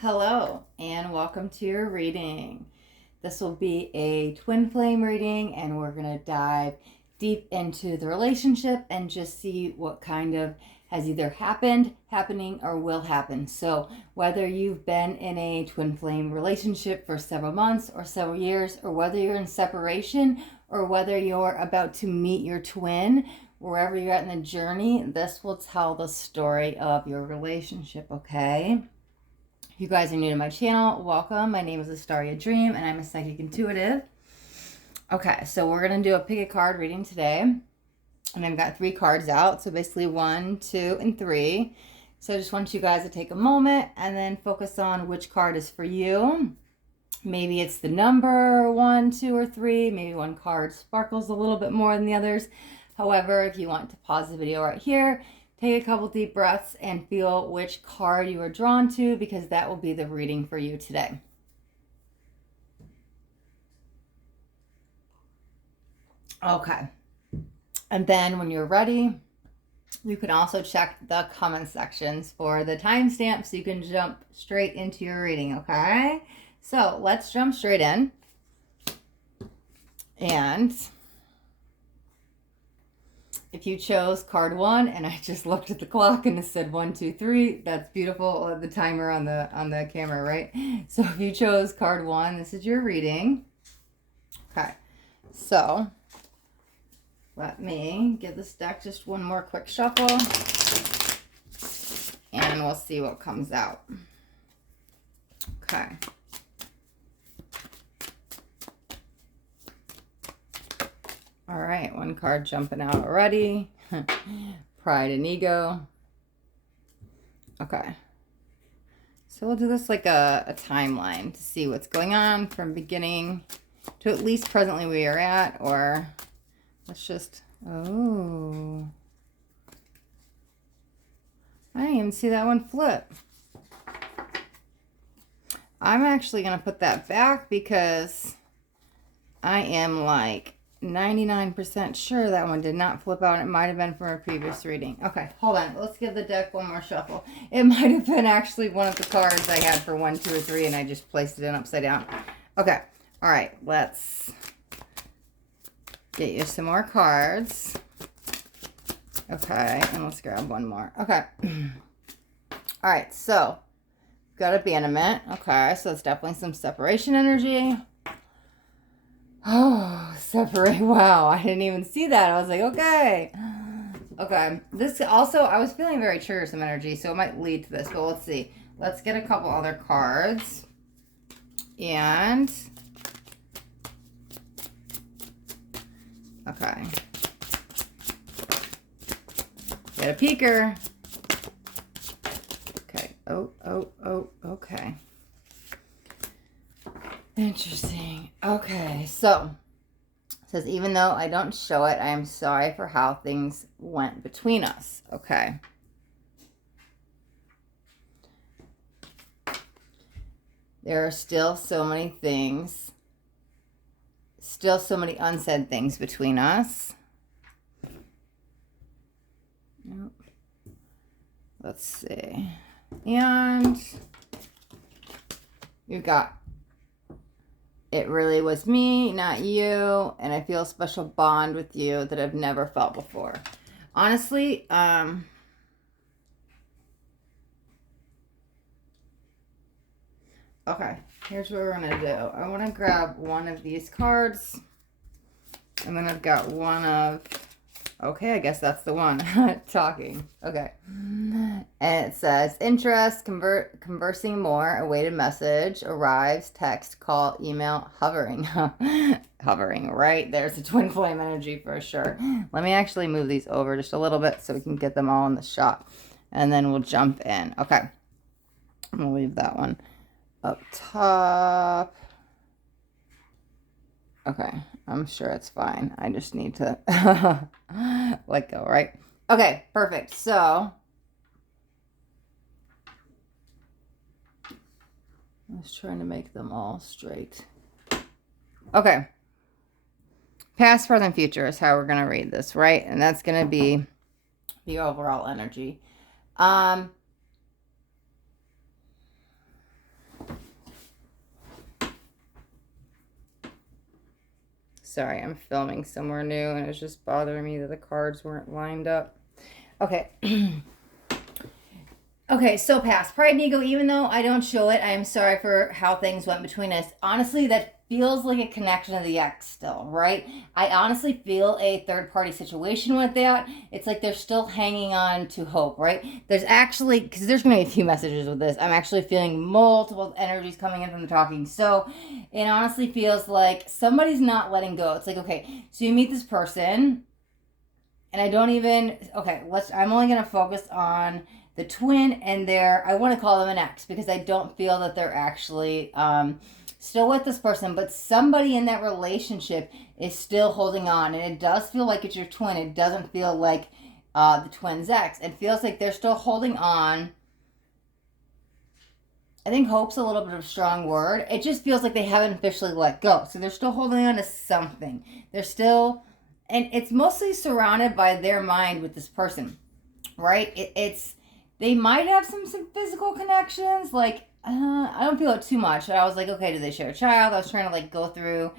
Hello, and welcome to your reading. This will be a twin flame reading, and we're going to dive deep into the relationship and just see what kind of has either happened, happening, or will happen. So, whether you've been in a twin flame relationship for several months or several years, or whether you're in separation, or whether you're about to meet your twin, wherever you're at in the journey, this will tell the story of your relationship, okay? If you guys are new to my channel, welcome. My name is Astaria Dream, and I'm a psychic intuitive. Okay, so we're going to do a pick a card reading today. And I've got 3 cards out, so basically 1, 2, and 3. So I just want you guys to take a moment and then focus on which card is for you. Maybe it's the number 1, 2, or 3. Maybe one card sparkles a little bit more than the others. However, if you want to pause the video right here, take a couple deep breaths and feel which card you are drawn to, because that will be the reading for you today. Okay. And then when you're ready, you can also check the comment sections for the timestamp so you can jump straight into your reading, okay? So let's jump straight in. And if you chose card 1, and I just looked at the clock and it said 1, 2, 3, that's beautiful. The timer on the camera, right? So if you chose card 1, this is your reading. Okay, so let me give this deck just one more quick shuffle, and we'll see what comes out. Okay. All right, one card jumping out already. Pride and ego. Okay. So we'll do this like a timeline to see what's going on from beginning to at least presently where you're at, or let's just, oh. I didn't even see that one flip. I'm actually going to put that back because I am like 99% sure that one did not flip out. It might have been from a previous reading. Okay, hold on. Let's give the deck one more shuffle. It might have been actually one of the cards I had for 1, 2, or 3, and I just placed it in upside down. Okay, all right. Let's get you some more cards. Okay, and let's grab one more. Okay. All right, so got abandonment. Okay, so it's definitely some separation energy. Oh, separate. Wow, I didn't even see that. I was like, okay. Okay. This also, I was feeling very triggersome energy, so it might lead to this, but let's see. Let's get a couple other cards. And, okay. Get a peeker. Okay. Oh, okay. Interesting. Okay, so it says, even though I don't show it, I am sorry for how things went between us. Okay. There are still so many things, still so many unsaid things between us. Nope. Let's see. And you've got, it really was me, not you, and I feel a special bond with you that I've never felt before. Honestly, okay, here's what we're going to do. I want to grab one of these cards, and then I've got one of, okay, I guess that's the one, talking. Okay. And it says, interest, conversing more, awaited message, arrives, text, call, email, hovering. Hovering, right? There's a twin flame energy for sure. Let me actually move these over just a little bit so we can get them all in the shot. And then we'll jump in. Okay. I'm going to leave that one up top. Okay, I'm sure it's fine. I just need to let go, right? Okay, perfect. So, I was trying to make them all straight. Okay. Past, present, future is how we're going to read this, right? And that's going to be the overall energy. Sorry, I'm filming somewhere new and it's just bothering me that the cards weren't lined up. Okay. Okay, so past Pride and Ego, even though I don't show it, I am sorry for how things went between us. Honestly, that feels like a connection to the ex still, right? I honestly feel a third party situation with that. It's like they're still hanging on to hope, right? There's actually, because there's going to be a few messages with this, I'm actually feeling multiple energies coming in from the talking. So it honestly feels like somebody's not letting go. It's like, okay, so you meet this person, and I don't even, okay, I'm only going to focus on the twin and I want to call them an ex because I don't feel that they're actually still with this person, but somebody in that relationship is still holding on, and it does feel like it's your twin. It doesn't feel like the twin's ex. It feels like they're still holding on. I think hope's a little bit of a strong word. It just feels like they haven't officially let go. So they're still holding on to something. They're still, and it's mostly surrounded by their mind with this person, right? They might have some physical connections, like I don't feel it too much. I was like, okay, do they share a child? I was trying to like go through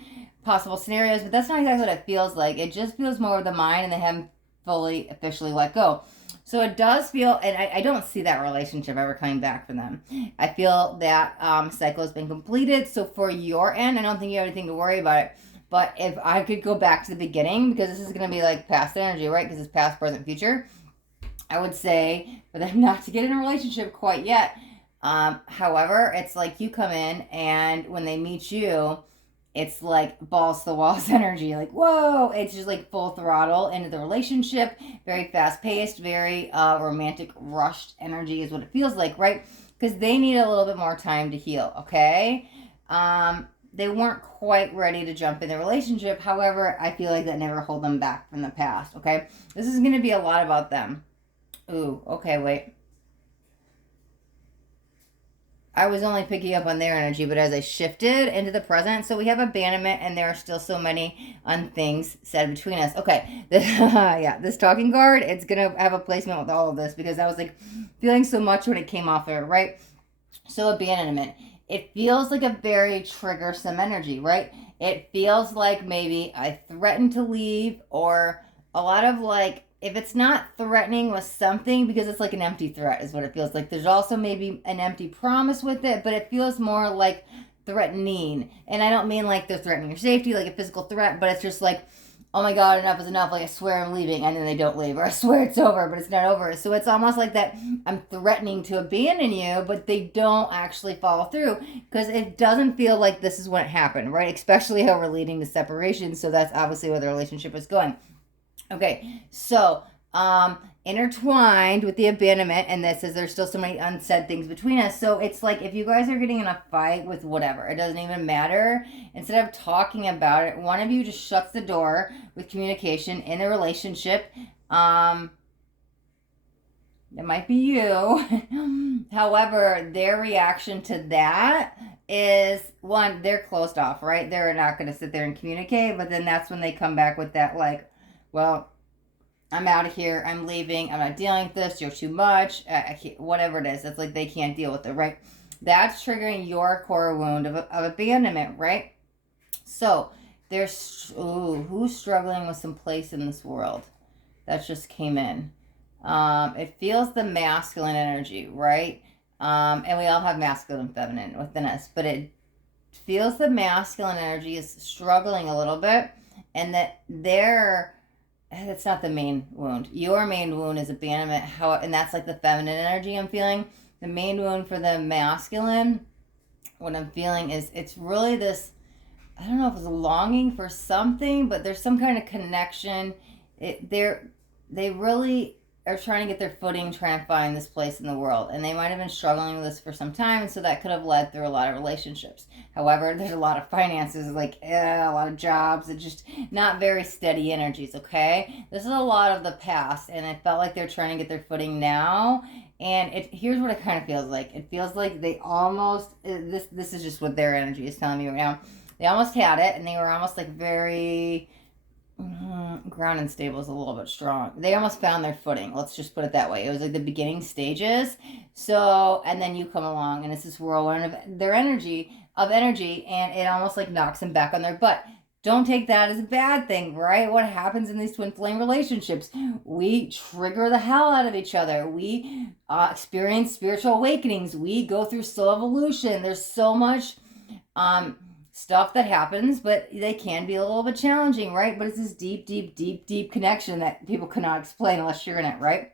possible scenarios, but that's not exactly what it feels like. It just feels more of the mind, and they haven't fully officially let go. So it does feel, and I don't see that relationship ever coming back for them. I feel that cycle has been completed. So for your end, I don't think you have anything to worry about it. But if I could go back to the beginning, because this is going to be like past energy, right? Because it's past, present, future. I would say for them not to get in a relationship quite yet. However, it's like you come in, and when they meet you, it's like balls to the walls energy. Like, whoa, it's just like full throttle into the relationship. Very fast paced, very romantic, rushed energy is what it feels like, right? Because they need a little bit more time to heal, okay? They weren't quite ready to jump in the relationship. However, I feel like that never held them back from the past, okay? This is going to be a lot about them. Ooh, okay, wait. I was only picking up on their energy, but as I shifted into the present, so we have abandonment, and there are still so many things said between us. Okay, this talking card, it's going to have a placement with all of this because I was like feeling so much when it came off there, right? So abandonment. It feels like a very triggersome energy, right? It feels like maybe I threatened to leave, or a lot of like, if it's not threatening with something, because it's like an empty threat is what it feels like. There's also maybe an empty promise with it, but it feels more like threatening. And I don't mean like they're threatening your safety, like a physical threat, but it's just like, oh my God, enough is enough. Like, I swear I'm leaving, and then they don't leave. Or I swear it's over, but it's not over. So it's almost like that I'm threatening to abandon you, but they don't actually follow through, because it doesn't feel like this is when it happened, right? Especially how we're leading to separation. So that's obviously where the relationship is going. Okay, so intertwined with the abandonment, and this is there's still so many unsaid things between us. So it's like if you guys are getting in a fight with whatever, it doesn't even matter. Instead of talking about it, one of you just shuts the door with communication in the relationship. It might be you. However, their reaction to that is, one, they're closed off, right? They're not going to sit there and communicate, but then that's when they come back with that, like, well, I'm out of here. I'm leaving. I'm not dealing with this. You're too much. I can't, whatever it is. It's like they can't deal with it, right? That's triggering your core wound of abandonment, right? So there's, who's struggling with some place in this world? That just came in. It feels the masculine energy, right? And we all have masculine and feminine within us, but it feels the masculine energy is struggling a little bit, and that that's not the main wound. Your main wound is abandonment. And that's like the feminine energy I'm feeling. The main wound for the masculine, what I'm feeling is it's really this, I don't know if it's a longing for something, but there's some kind of connection. They really are trying to get their footing, trying to find this place in the world. And they might have been struggling with this for some time, and so that could have led through a lot of relationships. However, there's a lot of finances, like a lot of jobs, and just not very steady energies, okay? This is a lot of the past, and it felt like they're trying to get their footing now. And here's what it kind of feels like. It feels like they almost, this is just what their energy is telling me right now. They almost had it, and they were almost like very... ground and stable is a little bit strong. They almost found their footing. Let's just put it that way. It was like the beginning stages. So, and then you come along, and it's this whirlwind of their energy, and it almost like knocks them back on their butt. don't take that as a bad thing, right? What happens in these twin flame relationships? We trigger the hell out of each other. We experience spiritual awakenings. We go through soul evolution. There's so much stuff that happens, but they can be a little bit challenging, right? But it's this deep, deep, deep, deep connection that people cannot explain unless you're in it, right?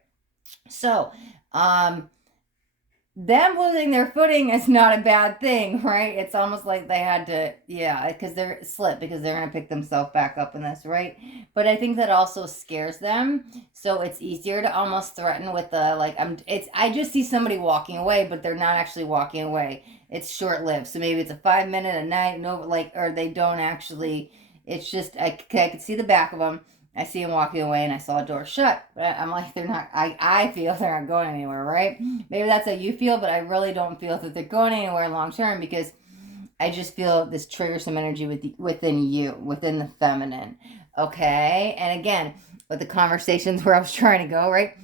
So, them losing their footing is not a bad thing, right? It's almost like they had to, because they're slipped because they're going to pick themselves back up in this, right? But I think that also scares them. So it's easier to almost threaten with the, like, I just see somebody walking away, but they're not actually walking away. It's short lived. So maybe it's a 5 minute, a night, no, like, or they don't actually, it's just, I could see the back of them. I see them walking away and I saw a door shut. But I'm like, they're not, I feel they're not going anywhere, right? Maybe that's how you feel, but I really don't feel that they're going anywhere long term because I just feel this triggers some energy within you, within the feminine. Okay? And again, with the conversations where I was trying to go, right?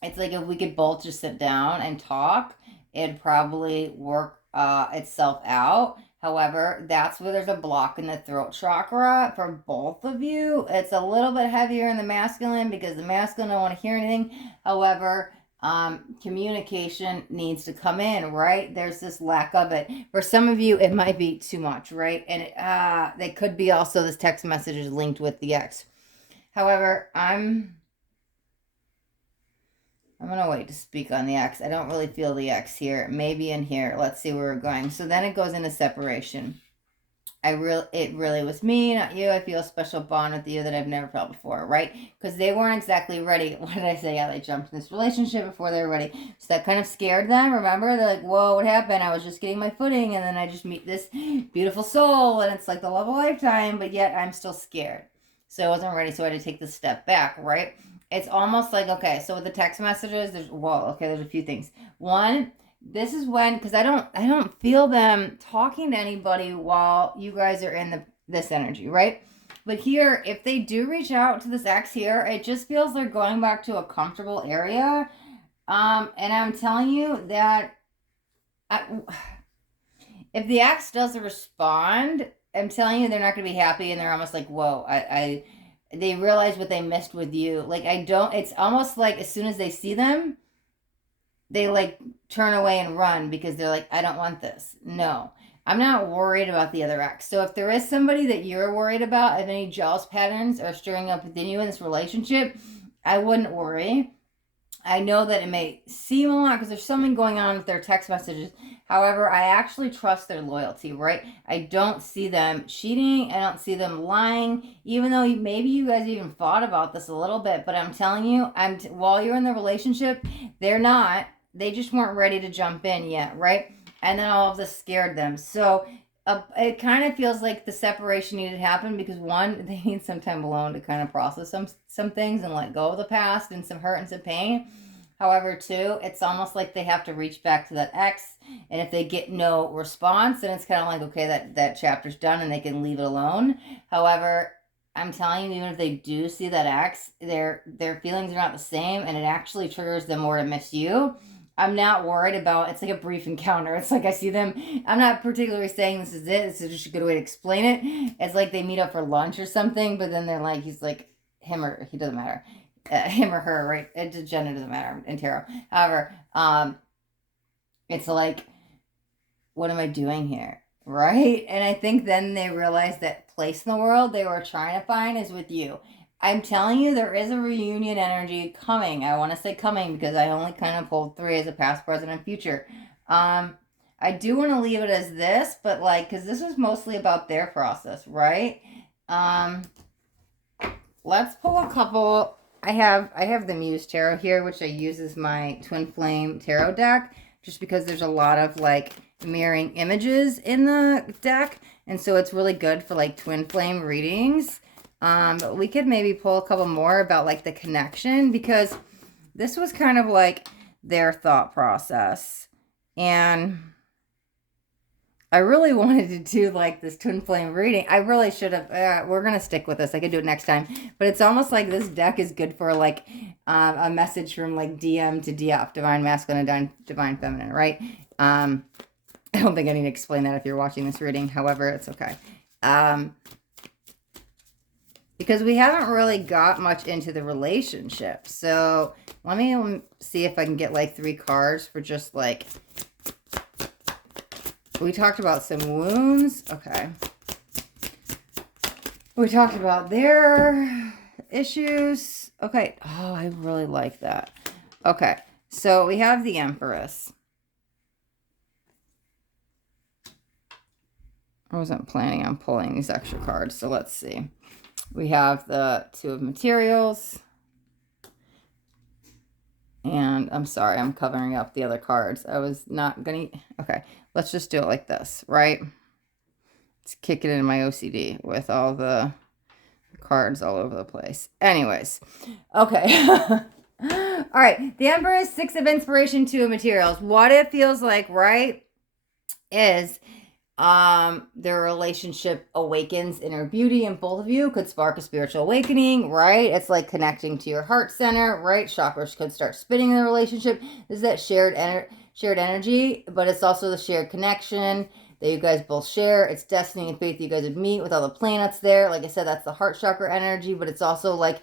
It's like if we could both just sit down and talk, it'd probably work itself out. However, that's where there's a block in the throat chakra for both of you. It's a little bit heavier in the masculine because the masculine don't want to hear anything. However, communication needs to come in, right? There's this lack of it. For some of you, it might be too much, right? And they could be also this text message is linked with the ex. However, I'm going to wait to speak on the X. I don't really feel the X here. Maybe in here. Let's see where we're going. So then it goes into separation. It really was me, not you. I feel a special bond with you that I've never felt before, right? Because they weren't exactly ready. What did I say? Yeah, they jumped in this relationship before they were ready. So that kind of scared them. Remember? They're like, whoa, what happened? I was just getting my footing, and then I just meet this beautiful soul, and it's like the love of a lifetime, but yet I'm still scared. So I wasn't ready, so I had to take the step back, right? It's almost like, okay, so with the text messages, there's a few things. One, this is when, because I don't feel them talking to anybody while you guys are in this energy, right? But here, if they do reach out to this ex here, it just feels they're going back to a comfortable area. And I'm telling you that if the ex doesn't respond, I'm telling you they're not going to be happy, and they're almost like, whoa, they realize what they missed with you. Like, it's almost like as soon as they see them, they like turn away and run because they're like, I don't want this. No, I'm not worried about the other ex. So if there is somebody that you're worried about, if any jealous patterns are stirring up within you in this relationship, I wouldn't worry. I know that it may seem a lot because there's something going on with their text messages. However, I actually trust their loyalty, right? I don't see them cheating. I don't see them lying, even though maybe you guys even thought about this a little bit. But I'm telling you, while you're in the relationship, they're not. They just weren't ready to jump in yet, right? And then all of this scared them. So it kind of feels like the separation needed to happen because one, they need some time alone to kind of process some things and let go of the past and some hurt and some pain. However, two, it's almost like they have to reach back to that ex, and if they get no response, then it's kind of like, okay, that chapter's done and they can leave it alone. However, I'm telling you, even if they do see that ex, their feelings are not the same, and it actually triggers them more to miss you. I'm not worried about, it's like a brief encounter. It's like I see them, I'm not particularly saying this is it. This is just a good way to explain it. It's like they meet up for lunch or something, but then they're like, he's like, him or he doesn't matter. Him or her, right? Gender doesn't matter in tarot. However, it's like, what am I doing here? Right? And I think then they realize that place in the world they were trying to find is with you. I'm telling you, there is a reunion energy coming. I want to say coming because I only kind of pulled 3 as a past, present, and future. I do want to leave it as this, but like, because this was mostly about their process, right? Let's pull a couple. I have the Muse Tarot here, which I use as my Twin Flame Tarot deck, just because there's a lot of like mirroring images in the deck, and so it's really good for like Twin Flame readings. But we could maybe pull a couple more about like the connection, because this was kind of like their thought process. And I really wanted to do like this Twin Flame reading. I really should have, we're going to stick with this. I could do it next time. But it's almost like this deck is good for like a message from like DM to DF, Divine Masculine and Divine Feminine, right? I don't think I need to explain that if you're watching this reading. However, it's okay. because we haven't really got much into the relationship. So let me see if I can get like 3 cards for just like, we talked about some wounds. Okay. We talked about their issues. Okay. Oh, I really like that. Okay. So we have the Empress. I wasn't planning on pulling these extra cards, so let's see. We have the Two of Materials. And I'm sorry, I'm covering up the other cards. I was not going to... Okay, let's just do it like this, right? Let's kick it into my OCD with all the cards all over the place. Anyways, okay. All right, the Empress, 6 of Inspiration, 2 of Materials. What it feels like, right, is their relationship awakens inner beauty in both of you. Could spark a spiritual awakening, right? It's like connecting to your heart center, right? Chakras could start spinning in the relationship. This is that shared energy, but it's also the shared connection that you guys both share. It's destiny and faith that you guys would meet with all the planets there. Like I said, that's the heart chakra energy, but it's also like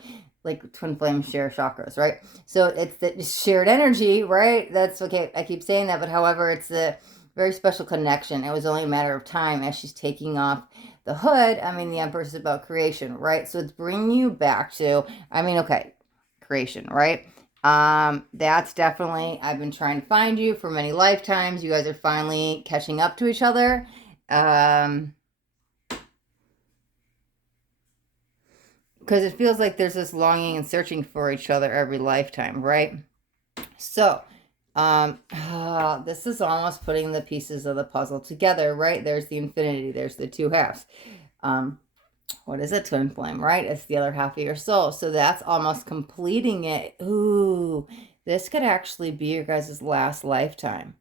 twin flames share chakras, right? So it's the shared energy, right? That's okay. I keep saying that, but however, it's the very special connection. It was only a matter of time as she's taking off the hood. I mean, the Empress is about creation, right? So it's bringing you back to, I mean, okay, creation, right? That's definitely, I've been trying to find you for many lifetimes. You guys are finally catching up to each other. Because it feels like there's this longing and searching for each other every lifetime, right? So, this is almost putting the pieces of the puzzle together, right? There's the infinity, there's the 2 halves. What is a twin flame, right? It's the other half of your soul. So that's almost completing it. Ooh, this could actually be your guys' last lifetime.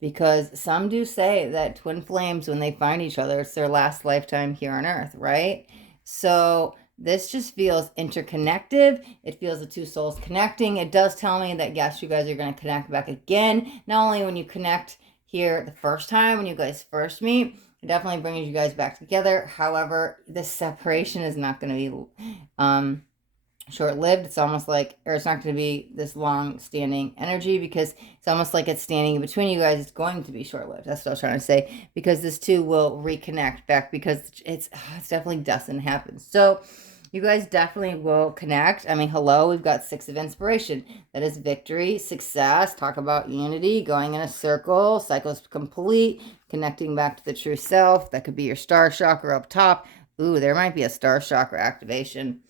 Because some do say that twin flames, when they find each other, it's their last lifetime here on Earth, right? So this just feels interconnected. It feels the 2 souls connecting. It does tell me that, yes, you guys are going to connect back again. Not only when you connect here the first time, when you guys first meet, it definitely brings you guys back together. However, this separation is not going to be short-lived. It's almost like, or it's not going to be this long-standing energy, because it's almost like it's standing in between you guys. It's going to be short-lived. That's what I was trying to say, because this too will reconnect back, because it's definitely destined to happen. So you guys definitely will connect. I mean, hello, we've got 6 of Inspiration. That is victory, success, talk about unity, going in a circle, cycles complete, connecting back to the true self. That could be your star chakra up top. Ooh, there might be a star chakra activation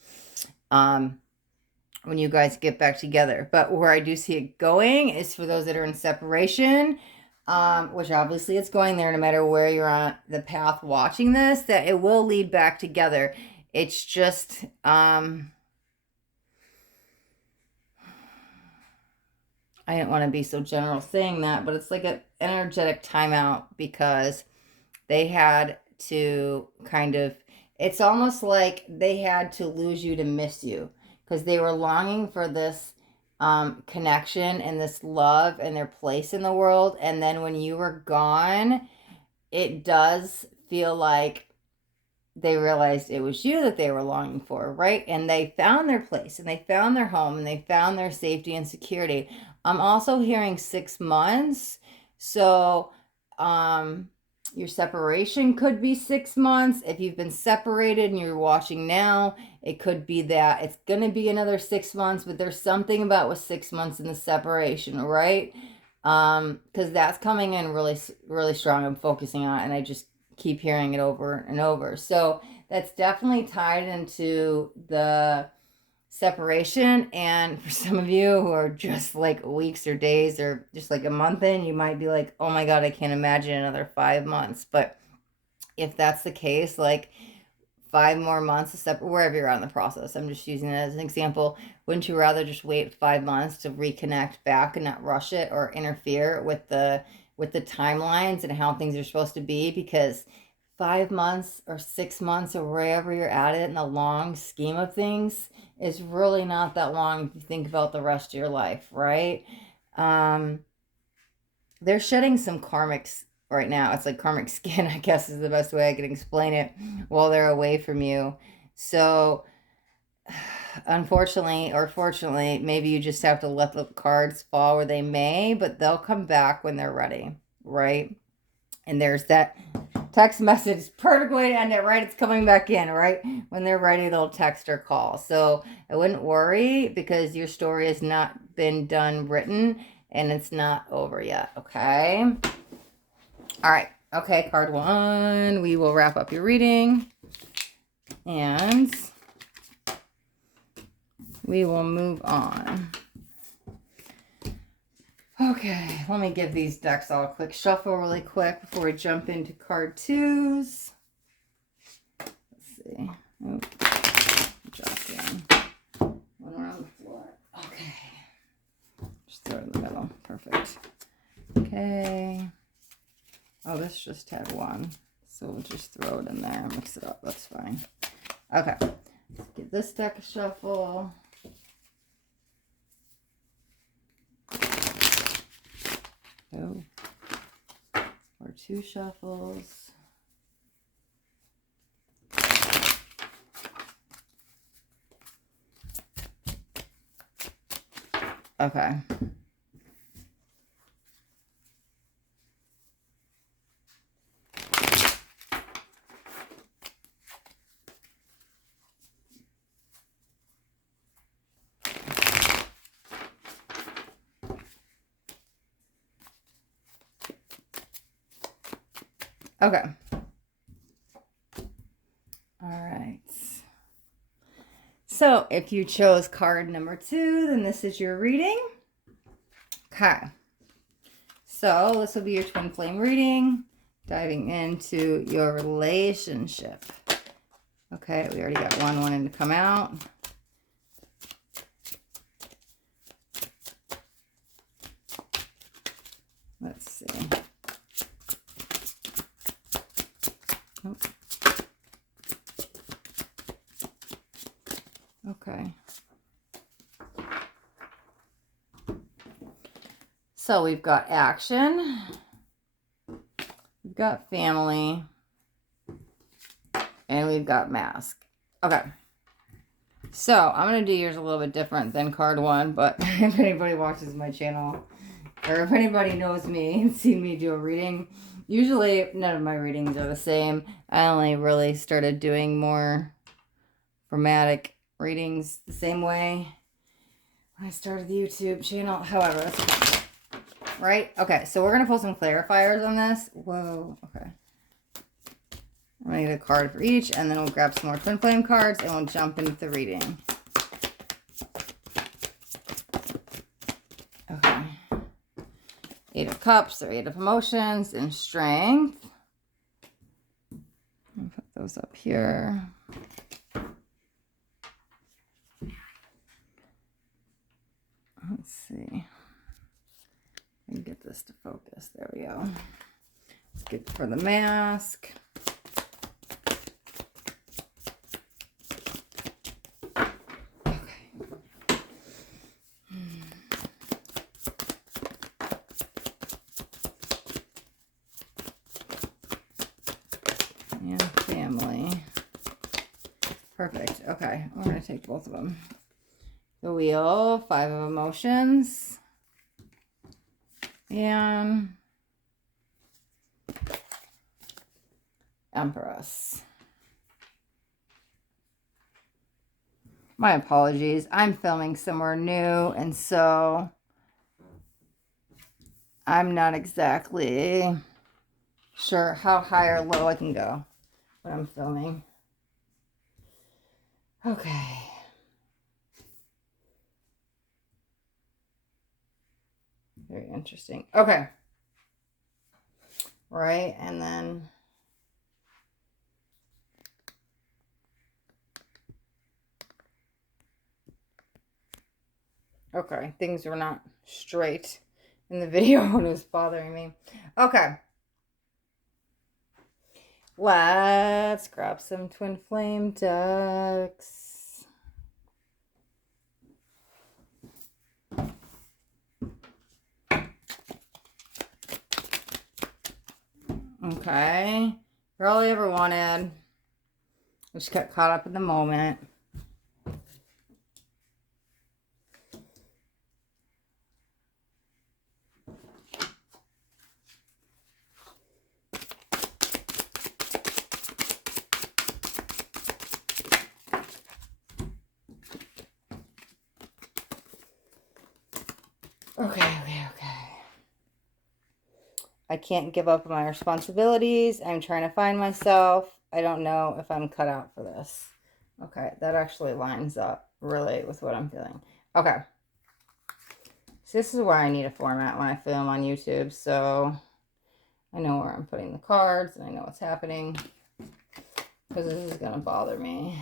when you guys get back together. But where I do see it going is for those that are in separation, which obviously it's going there no matter where you're on the path watching this, that it will lead back together. It's just, I didn't want to be so general saying that, but it's like an energetic timeout, because they had to kind of, it's almost like they had to lose you to miss you, because they were longing for this connection and this love and their place in the world. And then when you were gone, it does feel like they realized it was you that they were longing for, right? And they found their place, and they found their home, and they found their safety and security. I'm also hearing 6 months. So, your separation could be 6 months. If you've been separated and you're watching now, it could be that it's going to be another 6 months, but there's something about with 6 months in the separation, right? Because that's coming in really, really strong. I'm focusing on it, and I just keep hearing it over and over. So that's definitely tied into the separation. And for some of you who are just like weeks or days or just like a month in, you might be like, oh my God, I can't imagine another 5 months. But if that's the case, like 5 more months to separate, wherever you're at in the process, I'm just using it as an example. Wouldn't you rather just wait 5 months to reconnect back and not rush it or interfere with the timelines and how things are supposed to be? Because 5 months or 6 months or wherever you're at it in the long scheme of things is really not that long if you think about the rest of your life, right? They're shedding some karmics right now. It's like karmic skin, I guess is the best way I can explain it, while they're away from you. So unfortunately or fortunately, maybe you just have to let the cards fall where they may, but they'll come back when they're ready, right? And there's that text message, perfect way to end it, right? It's coming back in, right? When they're ready, they'll text or call. So I wouldn't worry because your story has not been done written and it's not over yet, okay? All right. Okay, card 1. We will wrap up your reading. And we will move on. Okay, let me give these decks all a quick shuffle really quick before we jump into card 2s. Let's see. Oh, drop down. One around the floor. Okay. Just throw it in the middle. Perfect. Okay. Oh, this just had 1. So we'll just throw it in there and mix it up. That's fine. Okay. Let's give this deck a shuffle. Oh. Or 2 shuffles. Okay. Okay. All right. So if you chose card number 2, then this is your reading. Okay. So this will be your twin flame reading, diving into your relationship. Okay, we already got one wanting to come out. Let's see. Oh. Okay. So we've got action. We've got family. And we've got mask. Okay. So I'm going to do yours a little bit different than card 1. But if anybody watches my channel, or if anybody knows me and seen me do a reading, usually none of my readings are the same. I only really started doing more dramatic readings the same way when I started the YouTube channel. However, that's okay. Right? Okay, so we're going to pull some clarifiers on this. Whoa, okay. I'm going to get a card for each, and then we'll grab some more twin flame cards, and we'll jump into the reading. Okay. 8 of Cups, or 8 of Emotions, and Strength. I'll put those up here. Let's see. I can get this to focus. There we go. Let's get for the mask. And family. Perfect. Okay, we're going to take both of them. The Wheel, 5 of Emotions. And Empress. My apologies. I'm filming somewhere new, and so I'm not exactly sure how high or low I can go when I'm filming. Okay. Very interesting. Okay. Right, and then okay, things were not straight in the video when it was bothering me. Okay. Let's grab some twin flame decks. Okay. You're all I ever wanted. I just got caught up in the moment. I can't give up on my responsibilities. I'm trying to find myself. I don't know if I'm cut out for this. Okay, that actually lines up really with what I'm feeling. Okay. So this is where I need a format when I film on YouTube. So I know where I'm putting the cards and I know what's happening. Because this is going to bother me.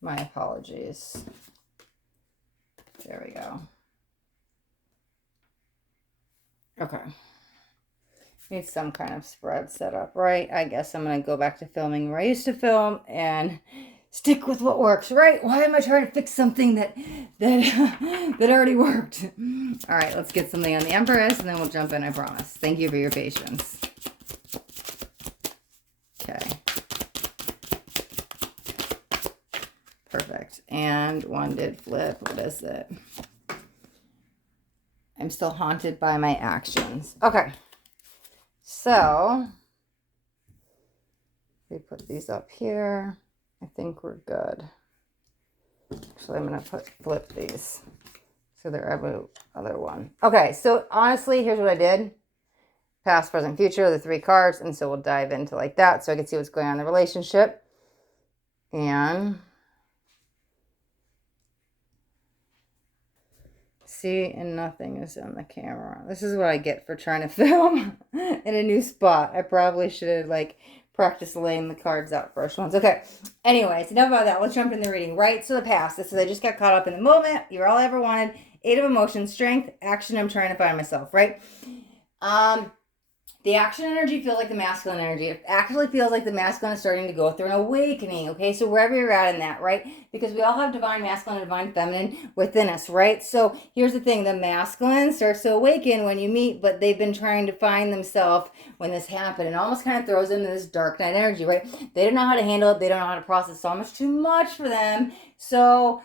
My apologies. There we go. Okay. Need some kind of spread set up, right? I guess I'm going to go back to filming where I used to film and stick with what works, right? Why am I trying to fix something that already worked? All right, let's get something on the Empress and then we'll jump in, I promise. Thank you for your patience. Okay. Perfect. And one did flip. What is it? I'm still haunted by my actions. Okay. So, we put these up here. I think we're good. Actually, I'm going to flip these. So they're every other one. Okay, so honestly, here's what I did. Past, present, future, the 3 cards. And so we'll dive into like that so I can see what's going on in the relationship. And see, and nothing is on the camera. This is what I get for trying to film in a new spot. I probably should have like practiced laying the cards out first once. Okay. Anyways, enough about that. Let's jump into the reading. Right. So the past. This is I just got caught up in the moment. You're all I ever wanted. 8 of emotions, strength, action. I'm trying to find myself. Right. The action energy feels like the masculine energy. It actually feels like the masculine is starting to go through an awakening, okay? So wherever you're at in that, right? Because we all have divine masculine and divine feminine within us, right? So here's the thing. The masculine starts to awaken when you meet, but they've been trying to find themselves when this happened. And almost kind of throws them into this dark night energy, right? They don't know how to handle it. They don't know how to process. It's almost too much for them. So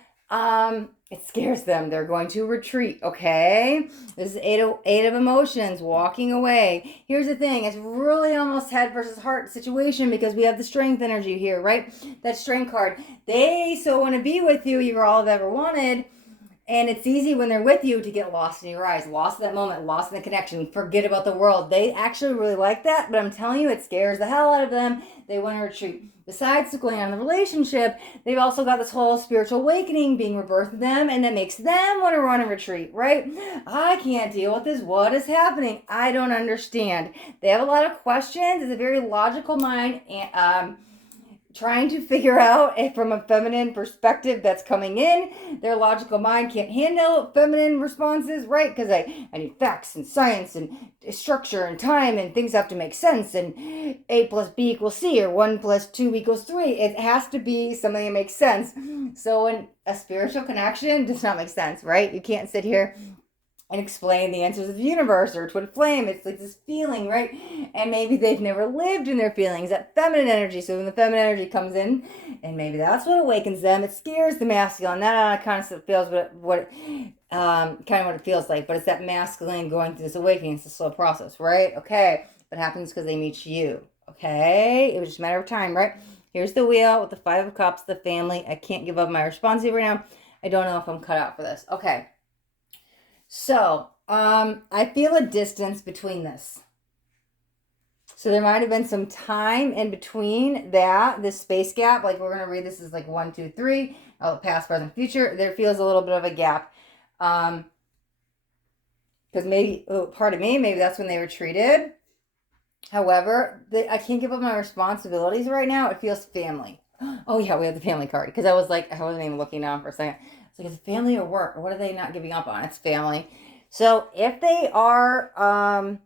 it scares them. They're going to retreat, okay? This is eight of emotions, walking away. Here's the thing. It's really almost head versus heart situation because we have the strength energy here, right? That strength card. They so want to be with you. You're all I've ever wanted. And it's easy when they're with you to get lost in your eyes, lost in that moment, lost in the connection, forget about the world. They actually really like that, but I'm telling you, it scares the hell out of them. They want to retreat. Besides going on in the relationship, they've also got this whole spiritual awakening being rebirthed in them, and that makes them want to run and retreat, right? I can't deal with this. What is happening? I don't understand. They have a lot of questions. It's a very logical mind, and trying to figure out if from a feminine perspective that's coming in. Their logical mind can't handle feminine responses, right? Because I need facts and science and structure and time and things have to make sense. And A plus B equals C or 1 plus 2 equals 3. It has to be something that makes sense. So when a spiritual connection does not make sense, right? You can't sit here and explain the answers of the universe or twin flame. It's like this feeling, right? And maybe they've never lived in their feelings, that feminine energy. So when the feminine energy comes in, and maybe that's what awakens them, it scares the masculine. That kind of feels what it feels like. But it's that masculine going through this awakening. It's a slow process, right? Okay. What happens because they meet you? Okay. It was just a matter of time, right? Here's the wheel with the 5 of cups, the family. I can't give up my responsibility right now. I don't know if I'm cut out for this. Okay. So, I feel a distance between this. So there might have been some time in between this space gap. Like we're going to read this as like 1, 2, 3, past, present, future. There feels a little bit of a gap. Because maybe that's when they retreated. However, I can't give up my responsibilities right now. It feels family. Oh yeah, we have the family card. Because I wasn't even looking down for a second. It's like, is it family or work? Or what are they not giving up on? It's family. So if they are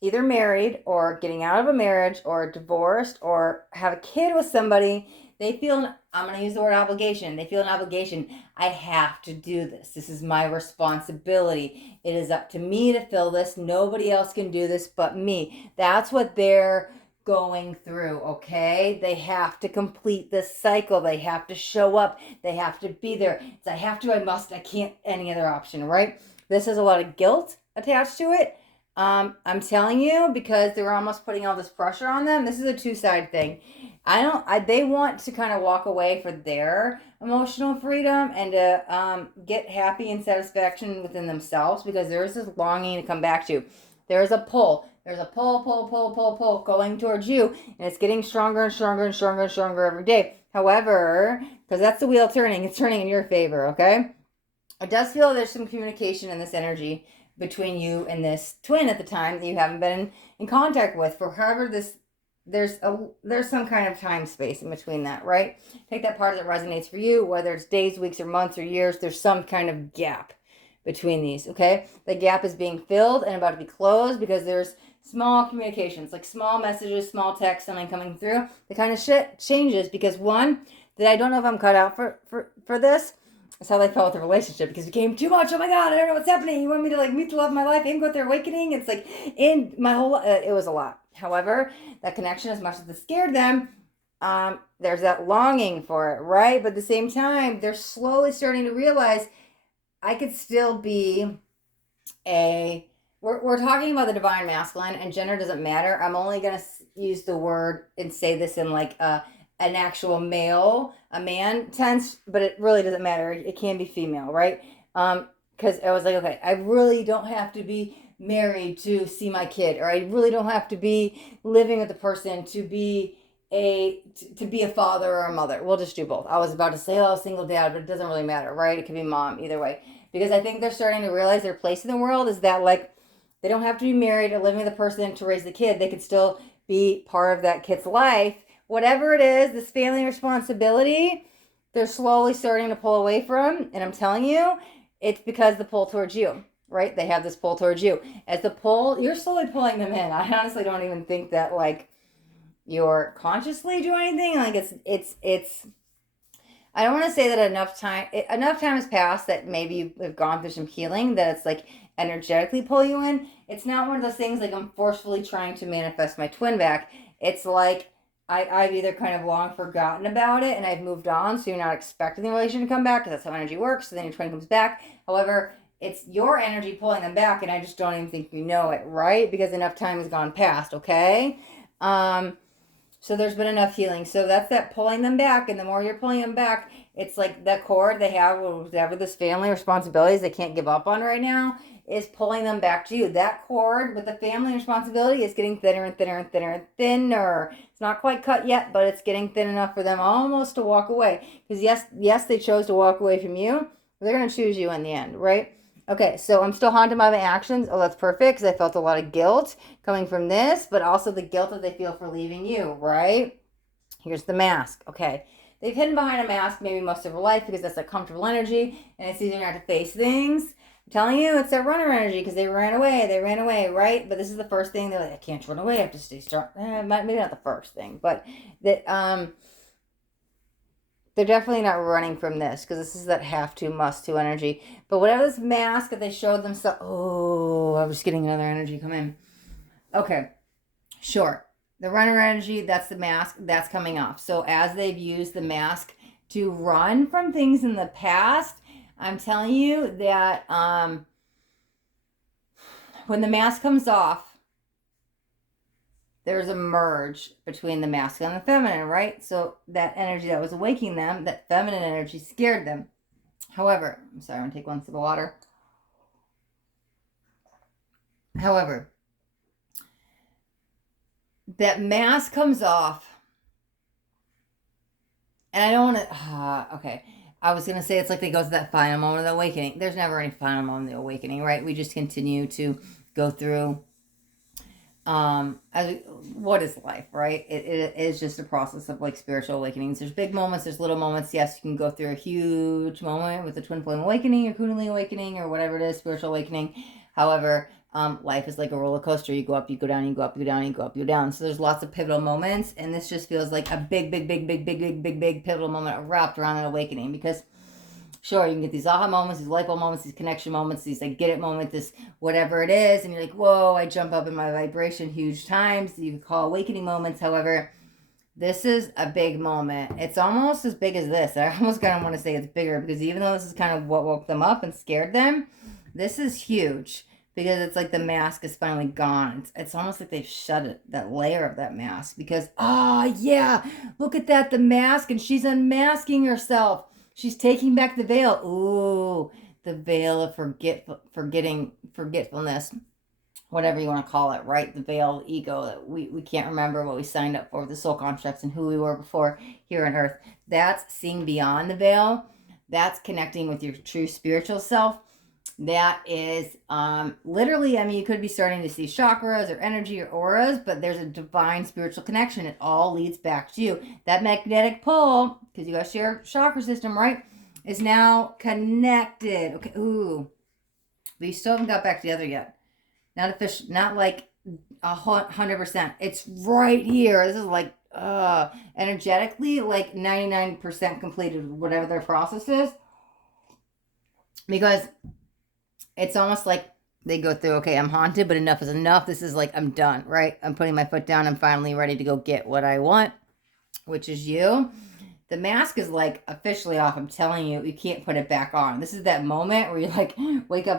either married or getting out of a marriage or divorced or have a kid with somebody, they feel, I'm going to use the word obligation. They feel an obligation. I have to do this. This is my responsibility. It is up to me to fill this. Nobody else can do this but me. That's what they're going through, okay? They have to complete this cycle. They have to show up. They have to be there. It's I have to, I must, I can't, any other option, right? This has a lot of guilt attached to it. I'm telling you, because they're almost putting all this pressure on them. This is a two-side thing. They want to kind of walk away for their emotional freedom and to get happy and satisfaction within themselves because there is this longing to come back to. There is a pull. There's a pull going towards you, and it's getting stronger and stronger and stronger and stronger every day. However, because that's the wheel turning, it's turning in your favor, okay? It does feel there's some communication in this energy between you and this twin at the time that you haven't been in contact with for however this there's some kind of time space in between that, right? Take that part that resonates for you, whether it's days, weeks, or months, or years. There's some kind of gap between these, okay? The gap is being filled and about to be closed because there's small communications, like small messages, small text, something coming through. The kind of shit changes because one, that I don't know if I'm cut out for this. That's how they felt with the relationship because it became too much. Oh my God, I don't know what's happening. You want me to like meet the love of my life and go through awakening? It's like in my whole, it was a lot. However, that connection, as much as it scared them, there's that longing for it, right? But at the same time, they're slowly starting to realize I could still be we're talking about the divine masculine and gender doesn't matter. I'm only going to use the word and say this in like an actual male, a man tense, but it really doesn't matter. It can be female, right? Because I was like, okay, I really don't have to be married to see my kid, or I really don't have to be living with the person to be a father or a mother. We'll just do both. I was about to say, oh, single dad, but it doesn't really matter, right? It could be mom, either way. Because I think they're starting to realize their place in the world is that like they don't have to be married or living with the person to raise the kid. They could still be part of that kid's life. Whatever it is, this family responsibility, they're slowly starting to pull away from. And I'm telling you, it's because the pull towards you, right? They have this pull towards you. As the pull, you're slowly pulling them in. I honestly don't even think that like you're consciously doing anything. Like it's I don't want to say that enough time has passed that maybe you've gone through some healing that it's like energetically pull you in. It's not one of those things like I'm forcefully trying to manifest my twin back. It's like I've either kind of long forgotten about it and I've moved on, so you're not expecting the relation to come back because that's how energy works. So then your twin comes back. However, it's your energy pulling them back, and I just don't even think you know it, right? Because enough time has gone past, okay? So there's been enough healing. So that's that pulling them back, and the more you're pulling them back, it's like that cord they have, whatever this family responsibilities they can't give up on right now, is pulling them back to you. That cord with the family responsibility is getting thinner and thinner and thinner and thinner. It's not quite cut yet, but it's getting thin enough for them almost to walk away. Because yes, they chose to walk away from you. But they're going to choose you in the end, right? Okay, so I'm still haunted by my actions. Oh, that's perfect because I felt a lot of guilt coming from this, but also the guilt that they feel for leaving you, right? Here's the mask. Okay. They've hidden behind a mask maybe most of their life because that's a comfortable energy and it's easier not to face things. I'm telling you, it's that runner energy because they ran away, right? But this is the first thing. They're like, I can't run away. I have to stay strong. Maybe not the first thing, but that they're definitely not running from this because this is that have to, must to energy. But whatever this mask that they showed themselves, oh, I was getting another energy come in. Okay, sure. The runner energy, that's the mask, that's coming off. So as they've used the mask to run from things in the past, I'm telling you that when the mask comes off, there's a merge between the masculine and the feminine, right? So that energy that was awakening them, that feminine energy scared them. However, I'm sorry, I'm going to take one sip of water. However, that mask comes off, and I don't want to, okay. I was going to say it's like they go through that final moment of the awakening. There's never any final moment of the awakening, right? We just continue to go through what is life, right? It is just a process of like spiritual awakenings. There's big moments, there's little moments. Yes, you can go through a huge moment with the twin flame awakening or kundalini awakening or whatever it is, spiritual awakening. However, life is like a roller coaster. You go up, you go down, you go up, you go down, you go up, you go down. So there's lots of pivotal moments, and this just feels like a big pivotal moment wrapped around an awakening because sure, you can get these aha moments, these light bulb moments, these connection moments, these like get it moment, this whatever it is, and you're like, whoa, I jump up in my vibration huge times. You could call awakening moments. However, this is a big moment. It's almost as big as this. I almost kind of want to say it's bigger because even though this is kind of what woke them up and scared them, this is huge because it's like the mask is finally gone. It's almost like they've shut it, that layer of that mask because, yeah, look at that, the mask, and she's unmasking herself. She's taking back the veil. Ooh, the veil of forgetfulness. whatever you want to call it, right? The veil, ego, that we can't remember what we signed up for, the soul constructs and who we were before here on earth. That's seeing beyond the veil. That's connecting with your true spiritual self. That is literally, I mean, you could be starting to see chakras or energy or auras, but there's a divine spiritual connection. It all leads back to you. That magnetic pull, because you guys share chakra system, right, is now connected. Okay, ooh. But you still haven't got back together yet. Not official, not like 100%. It's right here. This is like energetically like 99% completed, whatever their process is. Because it's almost like they go through, okay, I'm haunted, but enough is enough. This is like, I'm done, right? I'm putting my foot down. I'm finally ready to go get what I want, which is you. The mask is like officially off. I'm telling you, you can't put it back on. This is that moment where you like wake up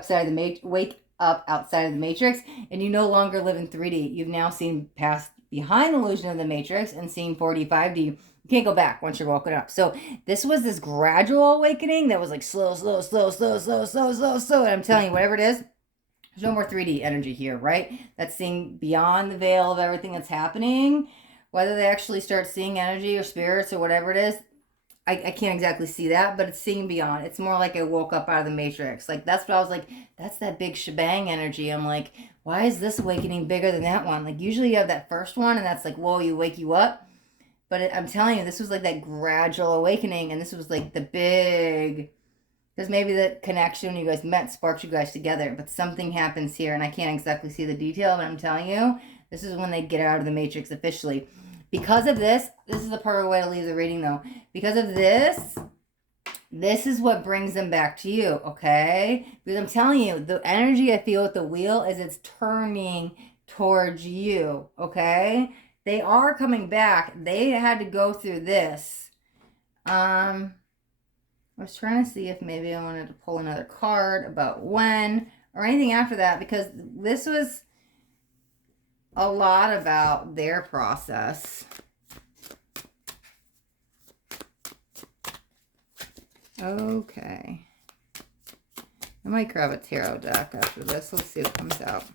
outside of the matrix, and you no longer live in 3D. You've now seen past behind the illusion of the matrix and seen 4D, 5D. You can't go back once you're woken up. So this was this gradual awakening that was like slow. And I'm telling you, whatever it is, there's no more 3D energy here, right? That's seeing beyond the veil of everything that's happening. Whether they actually start seeing energy or spirits or whatever it is, I can't exactly see that, but it's seeing beyond. It's more like I woke up out of the matrix. Like, that's what I was like, that's that big shebang energy. I'm like, why is this awakening bigger than that one? Like, usually you have that first one, and that's like, whoa, you wake you up. But I'm telling you, this was like that gradual awakening, and this was like the big, because maybe the connection you guys met sparked you guys together, but something happens here, and I can't exactly see the detail, but I'm telling you, this is when they get out of the matrix officially. Because of this is the perfect way to leave the reading, though. Because of this is what brings them back to you, okay? Because I'm telling you, the energy I feel with the wheel is it's turning towards you, okay? They are coming back. They had to go through this. I was trying to see if maybe I wanted to pull another card about when or anything after that, because this was a lot about their process. Okay. I might grab a tarot deck after this. Let's see what comes out.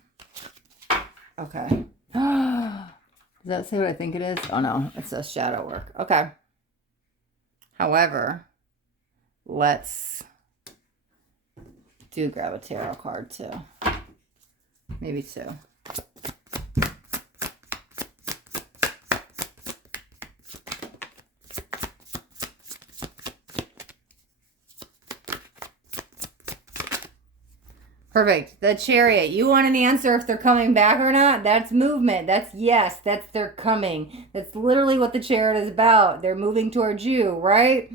Okay. Does that say what I think it is? Oh no, it says shadow work. Okay. However, let's grab a tarot card too. Maybe two. Perfect. The Chariot. You want an answer if they're coming back or not? That's movement. That's yes. That's they're coming. That's literally what the Chariot is about. They're moving towards you, right?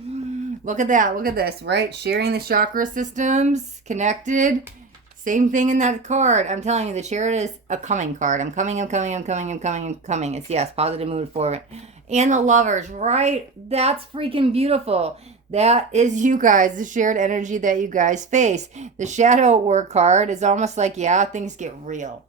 Look at that. Look at this, right? Sharing the chakra systems, connected. Same thing in that card. I'm telling you, the Chariot is a coming card. I'm coming. It's yes, positive mood forward. And the Lovers, right? That's freaking beautiful. That is you guys, the shared energy that you guys face. The shadow work card is almost like, yeah, things get real.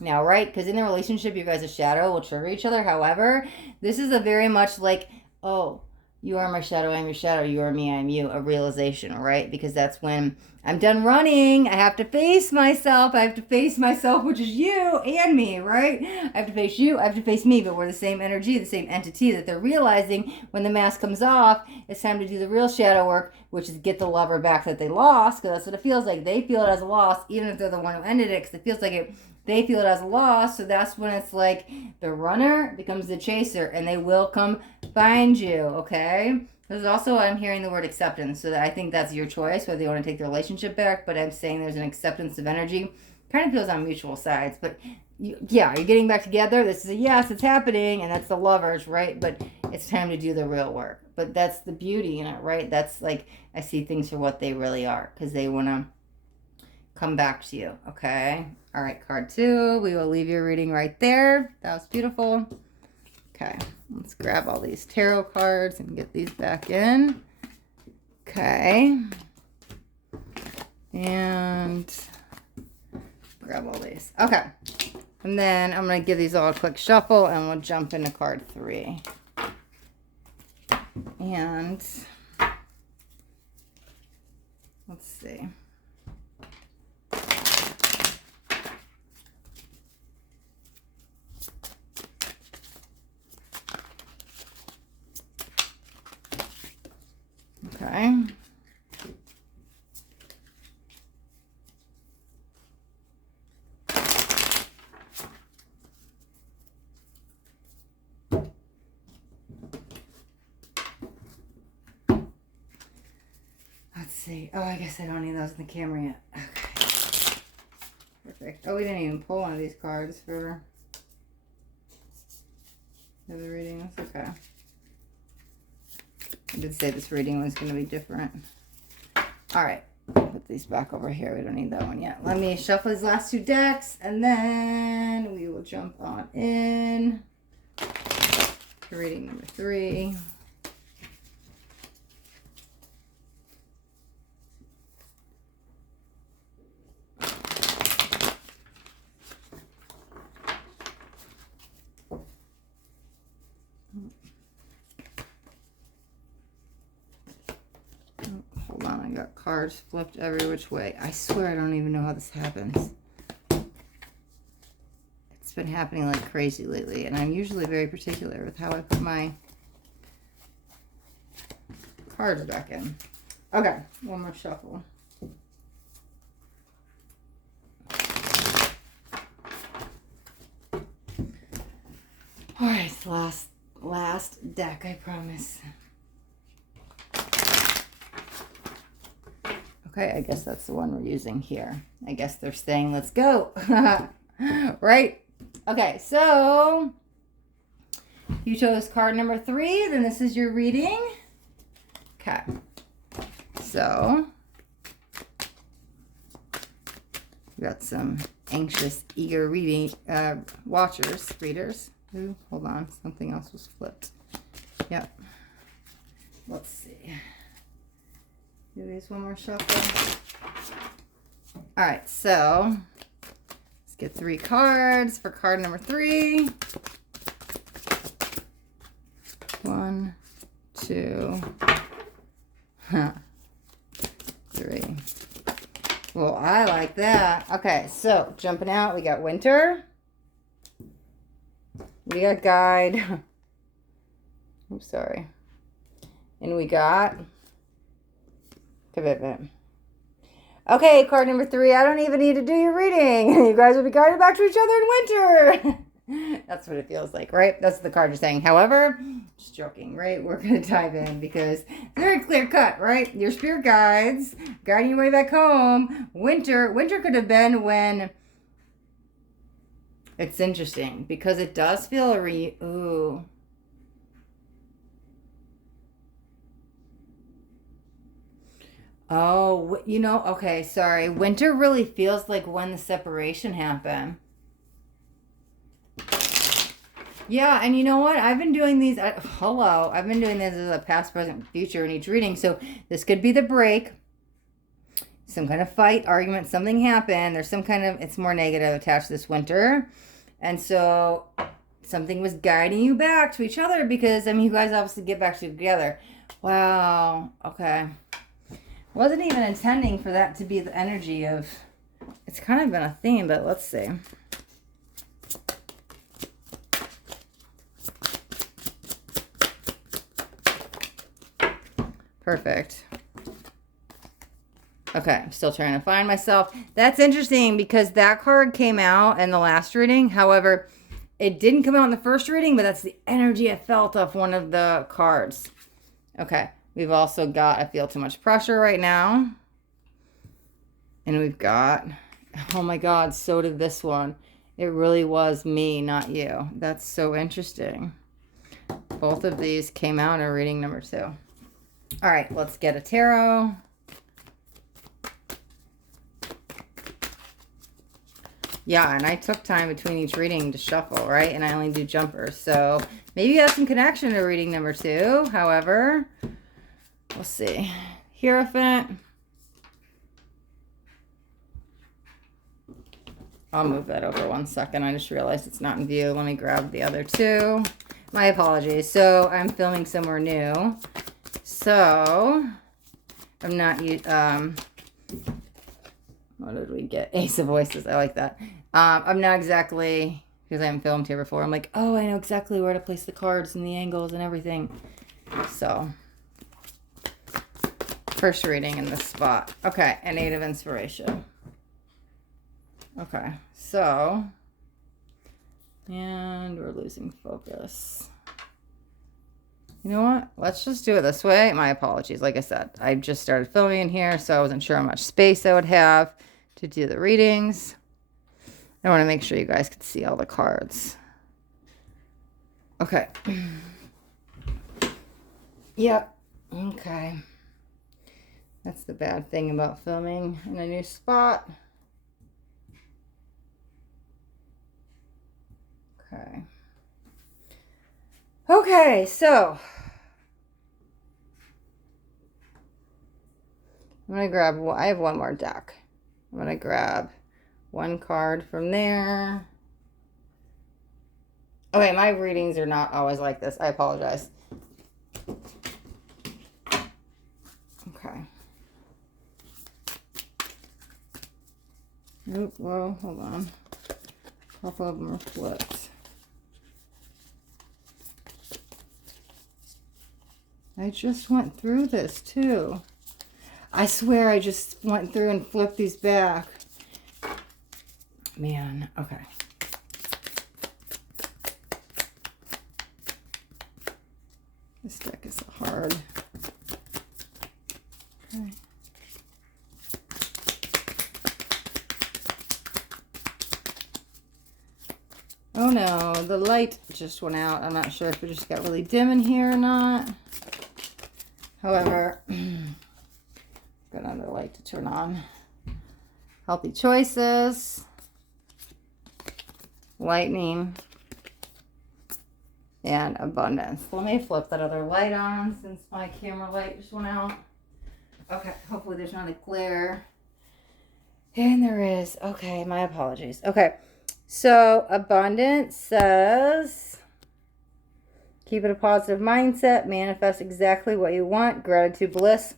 Now, right? Because in the relationship, you guys' a shadow will trigger each other. However, this is a very much like, oh, you are my shadow, I'm your shadow, you are me, I'm you, a realization, right? Because that's when I'm done running, I have to face myself, which is you and me, right? I have to face you, I have to face me, but we're the same energy, the same entity that they're realizing when the mask comes off. It's time to do the real shadow work, which is get the lover back that they lost, because that's what it feels like. They feel it as a loss, even if they're the one who ended it, because it feels like it. They feel it as a loss, so that's when it's like the runner becomes the chaser, and they will come find you, okay? There's also, I'm hearing the word acceptance, so that I think that's your choice, whether you want to take the relationship back, but I'm saying there's an acceptance of energy. Kind of feels on mutual sides, but yeah, you're getting back together. This is a yes, it's happening, and that's the Lovers, right? But it's time to do the real work. But that's the beauty in it, right? That's like, I see things for what they really are, because they want to come back to you, okay? All right, card 2. We will leave your reading right there. That was beautiful. Okay, let's grab all these tarot cards and get these back in. Okay. And grab all these. Okay. And then I'm going to give these all a quick shuffle, and we'll jump into card 3. And let's see. Okay. Let's see. Oh, I guess I don't need those in the camera yet. Okay. Perfect. Oh, we didn't even pull one of these cards for the reading. That's okay. I did say this reading was going to be different. All right. Put these back over here. We don't need that one yet. Let me shuffle these last two decks, and then we will jump on in to reading number 3. Hold on, I got cards flipped every which way. I swear I don't even know how this happens. It's been happening like crazy lately, and I'm usually very particular with how I put my cards back in. Okay, one more shuffle. All right, last deck, I promise. Okay, I guess that's the one we're using here. I guess they're saying, let's go. Right? Okay, so you chose card number 3, then this is your reading. Okay. So we got some anxious, eager readers. Ooh, hold on, something else was flipped. Yep. Let's see. Do these one more shuffle. All right, so let's get 3 cards for card number 3. 1, 2, 3. Well, I like that. Okay, so jumping out, we got winter. We got guide. Oops, sorry. And we got commitment. Okay, card number 3. I don't even need to do your reading. You guys will be guided back to each other in winter. That's what it feels like, right? That's what the card is saying. However, just joking, right? We're going to dive in because it's very clear cut, right? Your spirit guides guiding your way back home. Winter could have been when it's interesting because it does feel ooh. Oh, you know, okay, sorry. Winter really feels like when the separation happened. Yeah, and you know what? I've been doing these, I've been doing this as a past, present, future in each reading. So this could be the break. Some kind of fight, argument, something happened. There's some kind of, it's more negative attached to this winter. And so something was guiding you back to each other because, I mean, you guys obviously get back together. Wow, okay. Wasn't even intending for that to be the energy of, it's kind of been a theme, but let's see. Perfect. Okay, I'm still trying to find myself. That's interesting because that card came out in the last reading. However, it didn't come out in the first reading, but that's the energy I felt off one of the cards. Okay. We've also got, I feel too much pressure right now. And we've got, oh my God, so did this one. It really was me, not you. That's so interesting. Both of these came out in reading number 2. All right, let's get a tarot. Yeah, and I took time between each reading to shuffle, right? And I only do jumpers. So maybe you have some connection to reading number 2. However, we'll see. Hierophant. I'll move that over 1 second. I just realized it's not in view. Let me grab the other 2. My apologies. So I'm filming somewhere new. So I'm not, what did we get? Ace of Voices. I like that. I'm not exactly, because I haven't filmed here before. I'm like, oh, I know exactly where to place the cards and the angles and everything. So first reading in this spot. Okay, a native inspiration. Okay, so, and we're losing focus. You know what? Let's just do it this way. My apologies. Like I said, I just started filming in here, so I wasn't sure how much space I would have to do the readings. I want to make sure you guys can see all the cards. Okay. Yep. Okay. That's the bad thing about filming in a new spot. Okay. Okay, so I'm going to grab, I have one more deck. I'm going to grab one card from there. Okay, my readings are not always like this. I apologize. Okay. Nope, well, hold on. A couple of them are flipped. I just went through this too. I swear I just went through and flipped these back. Man, okay. This deck is hard. Okay. Oh no, the light just went out. I'm not sure if it just got really dim in here or not. However, got another light to turn on. Healthy choices. Lightning. And abundance. Let me flip that other light on since my camera light just went out. Okay, hopefully there's not a glare. And there is. Okay, my apologies. Okay, so abundance says, keep it a positive mindset, manifest exactly what you want, gratitude, bliss.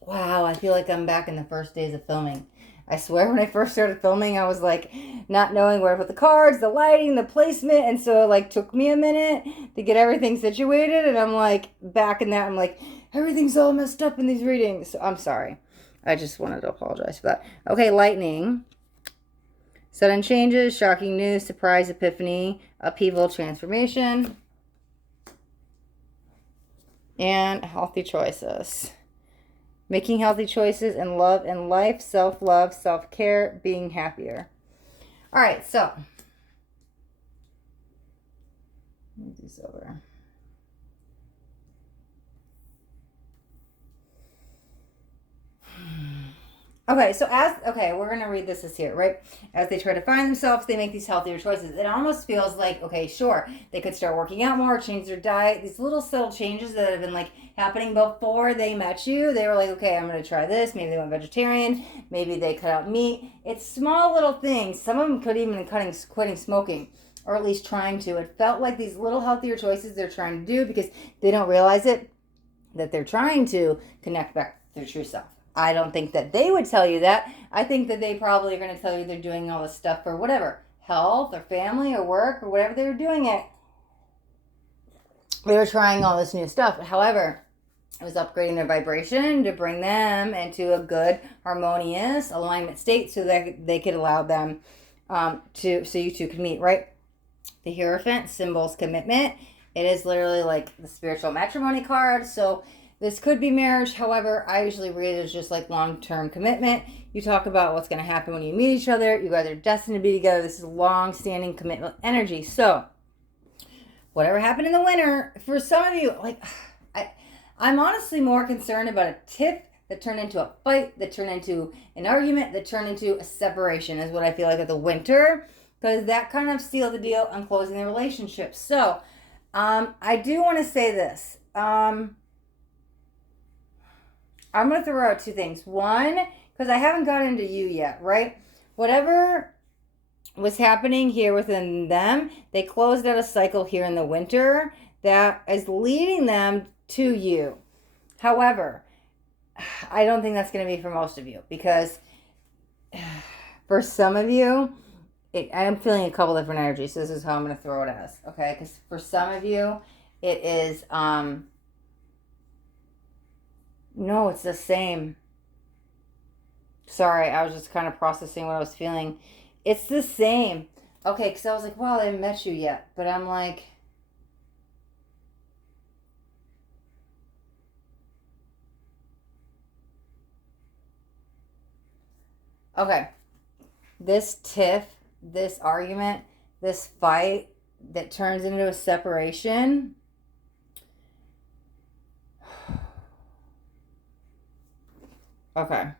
Wow, I feel like I'm back in the first days of filming. I swear when I first started filming, I was like not knowing where to put the cards, the lighting, the placement. And so it like took me a minute to get everything situated. And I'm like back in that. I'm like, everything's all messed up in these readings. So I'm sorry. I just wanted to apologize for that. Okay, lightning. Sudden changes, shocking news, surprise, epiphany, upheaval, transformation. And healthy choices. Making healthy choices in love and life, self-love, self-care, being happier. All right, so. Let me do this over. Okay, so we're going to read this as here, right? As they try to find themselves, they make these healthier choices. It almost feels like, okay, sure, they could start working out more, change their diet, these little subtle changes that have been like happening before they met you. They were like, okay, I'm going to try this. Maybe they went vegetarian. Maybe they cut out meat. It's small little things. Some of them could even be quitting smoking, or at least trying to. It felt like these little healthier choices they're trying to do because they don't realize it, that they're trying to connect back to their true self. I don't think that they would tell you that. I think that they probably are going to tell you they're doing all this stuff for whatever, health or family or work or whatever they were doing it. They were trying all this new stuff. However, it was upgrading their vibration to bring them into a good, harmonious alignment state so that they could allow them so you two can meet, right? The Hierophant symbols commitment. It is literally like the spiritual matrimony card. So this could be marriage. However, I usually read it as just like long-term commitment. You talk about what's going to happen when you meet each other. You guys are destined to be together. This is long-standing commitment energy. So whatever happened in the winter, for some of you, like I'm honestly more concerned about a tiff that turned into a fight, that turned into an argument, that turned into a separation is what I feel like at the winter, because that kind of sealed the deal on closing the relationship. So I do want to say this. I'm going to throw out two things. One, because I haven't gotten into you yet, right? Whatever was happening here within them, they closed out a cycle here in the winter that is leading them to you. However, I don't think that's going to be for most of you, because for some of you, I am feeling a couple different energies. So this is how I'm going to throw it as, okay? Because for some of you, it is No, it's the same. Sorry, I was just kind of processing what I was feeling. It's the same. Okay, because I was like, well, I haven't met you yet. But I'm like, okay, this tiff, this argument, this fight that turns into a separation. Okay.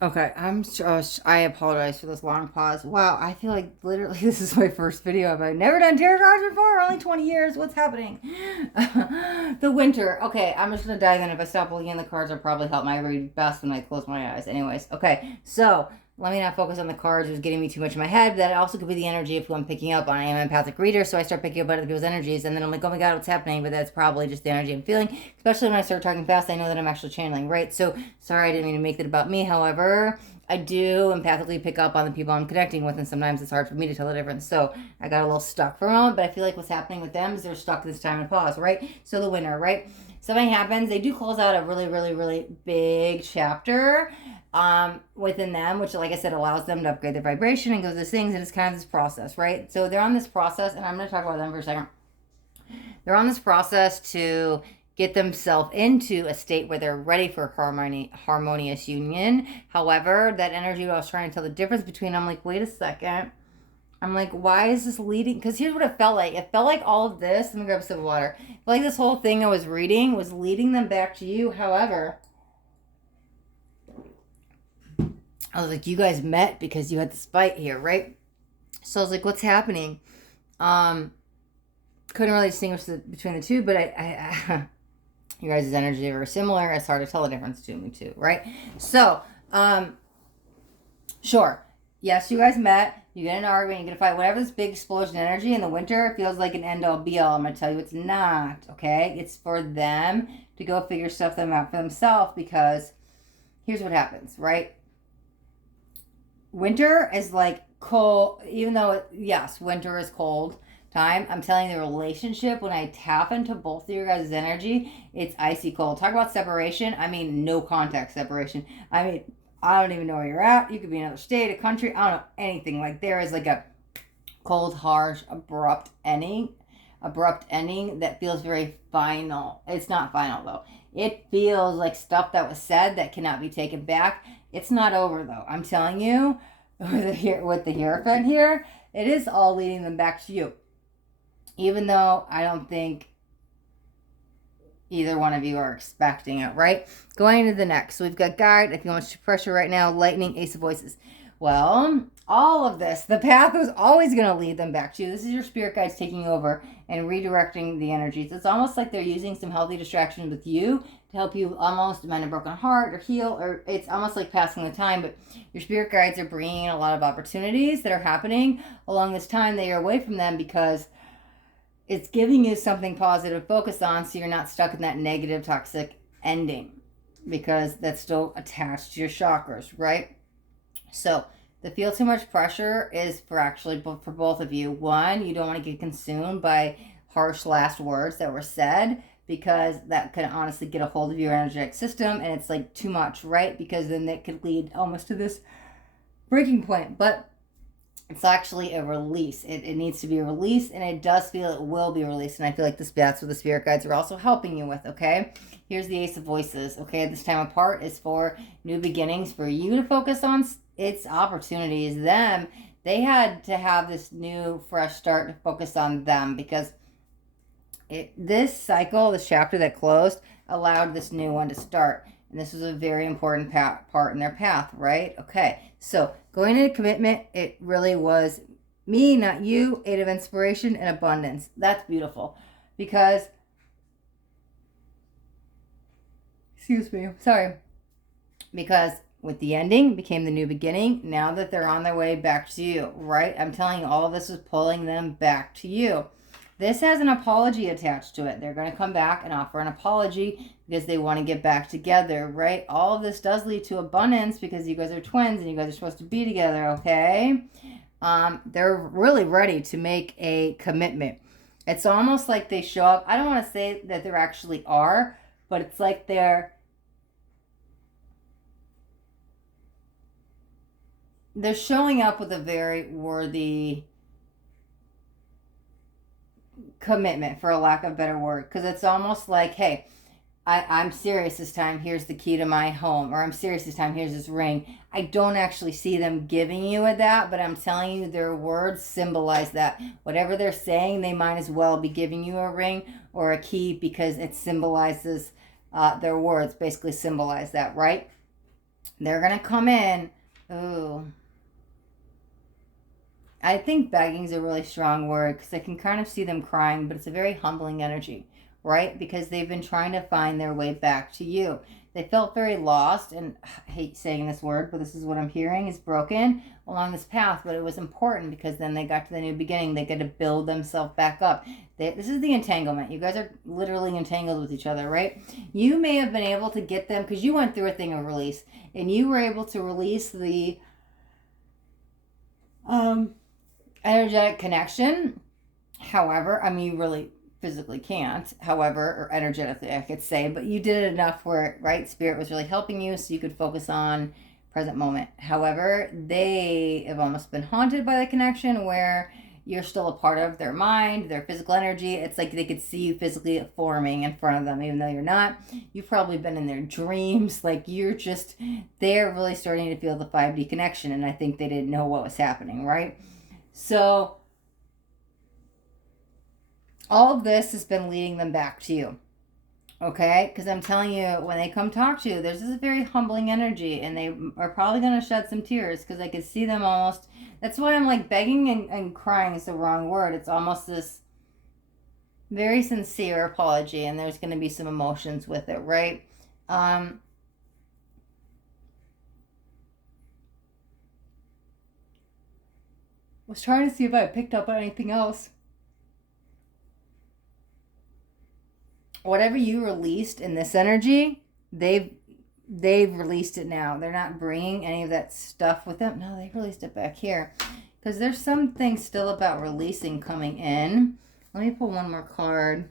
Okay, I apologize for this long pause. Wow, I feel like literally this is my first video. I've never done tarot cards before. Only 20 years. What's happening? The winter. Okay, I'm just gonna dive in. If I stop looking in the cards, I'll probably help my read best when I close my eyes. Anyways, okay. So let me not focus on the cards. It was getting me too much in my head. That also could be the energy of who I'm picking up on. I am an empathic reader, so I start picking up other people's energies, and then I'm like, oh my god, what's happening? But that's probably just the energy I'm feeling. Especially when I start talking fast, I know that I'm actually channeling, right? So sorry, I didn't mean to make it about me. However, I do empathically pick up on the people I'm connecting with, and sometimes it's hard for me to tell the difference. So I got a little stuck for a moment, but I feel like what's happening with them is they're stuck this time and pause, right? So the winner, right? Something happens, they do close out a really, really, really big chapter within them, which, like I said, allows them to upgrade their vibration and go through things, and it's kind of this process, right? So they're on this process, and I'm going to talk about them for a second. They're on this process to get themselves into a state where they're ready for harmonious union. However, that energy I was trying to tell the difference between, I'm like, wait a second. I'm like, why is this leading? Because here's what it felt like. It felt like all of this. Let me grab a sip of water. It felt like this whole thing I was reading was leading them back to you. However, I was like, you guys met because you had this fight here, right? So I was like, what's happening? Couldn't really distinguish between the two, but I you guys' energy are very similar. It's hard to tell the difference between the two, right? So, sure. Yes, you guys met. You get an argument. You get a fight. Whatever this big explosion energy in the winter feels like an end all be all. I'm going to tell you it's not, okay? It's for them to go figure stuff out for themselves because here's what happens, right? Winter is like cold, even though, yes, winter is cold time. I'm telling you, the relationship, when I tap into both of your guys' energy, it's icy cold. Talk about separation. I mean, no contact separation. I mean, I don't even know where you're at. You could be in another state, a country. I don't know anything. Like, there is like a cold, harsh, abrupt ending that feels very final. It's not final though. It feels like stuff that was said that cannot be taken back. It's not over though. I'm telling you, with the Hierophant here, it is all leading them back to you. Even though I don't think either one of you are expecting it, right? Going to the next. So we've got guide, if you want to pressure right now, lightning, ace of voices. Well, all of this, the path was always going to lead them back to you. This is your spirit guides taking over and redirecting the energies. It's almost like they're using some healthy distractions with you to help you almost mend a broken heart or heal, or it's almost like passing the time, but your spirit guides are bringing a lot of opportunities that are happening along this time that you're away from them because it's giving you something positive to focus on so you're not stuck in that negative, toxic ending because that's still attached to your chakras, right? So the feel too much pressure is for both of you. One, you don't want to get consumed by harsh last words that were said because that could honestly get a hold of your energetic system and it's like too much, right? Because then that could lead almost to this breaking point. But it's actually a release. It needs to be released, and it does feel it will be released. And I feel like that's what the spirit guides are also helping you with, okay? Here's the Ace of Voices, okay? This time apart is for new beginnings, for you to focus on its opportunities. They had to have this new, fresh start to focus on them because this cycle, this chapter that closed, allowed this new one to start. And this was a very important part in their path, right? Okay, so going into commitment, it really was me, not you, Eight of Inspiration and Abundance. That's beautiful because, excuse me, sorry, because with the ending became the new beginning. Now that they're on their way back to you, right? I'm telling you, all of this is pulling them back to you. This has an apology attached to it. They're going to come back and offer an apology because they want to get back together, right? All of this does lead to abundance because you guys are twins and you guys are supposed to be together, okay? They're really ready to make a commitment. It's almost like they show up. I don't want to say that there actually are, but it's like they're showing up with a very worthy commitment, for a lack of a better word, because it's almost like, hey, I'm serious this time, here's the key to my home, or I'm serious this time, here's this ring. I don't actually see them giving you that, but I'm telling you their words symbolize that. Whatever they're saying, they might as well be giving you a ring or a key because it symbolizes, their words basically symbolize that, right? They're going to come in. Ooh. I think begging is a really strong word because I can kind of see them crying, but it's a very humbling energy, right? Because they've been trying to find their way back to you. They felt very lost, and I hate saying this word, but this is what I'm hearing, is broken along this path. But it was important because then they got to the new beginning. They got to build themselves back up. This is the entanglement. You guys are literally entangled with each other, right? You may have been able to get them because you went through a thing of release, and you were able to release the energetic connection. However, I mean, you really physically can't, however, or energetically, I could say, but you did it enough where, right, Spirit was really helping you so you could focus on present moment. However, they have almost been haunted by the connection where you're still a part of their mind, their physical energy. It's like they could see you physically forming in front of them, even though you're not. You've probably been in their dreams. Like, they're really starting to feel the 5D connection, and I think they didn't know what was happening, right? So all of this has been leading them back to you, okay? Because I'm telling you, when they come talk to you, there's this very humbling energy, and they are probably going to shed some tears because I could see them almost. That's why I'm like begging and crying is the wrong word. It's almost this very sincere apology, and there's going to be some emotions with it, right? Was trying to see if I picked up on anything else. Whatever you released in this energy, they've released it now. They're not bringing any of that stuff with them. No, they released it back here because there's something still about releasing coming in. Let me pull one more card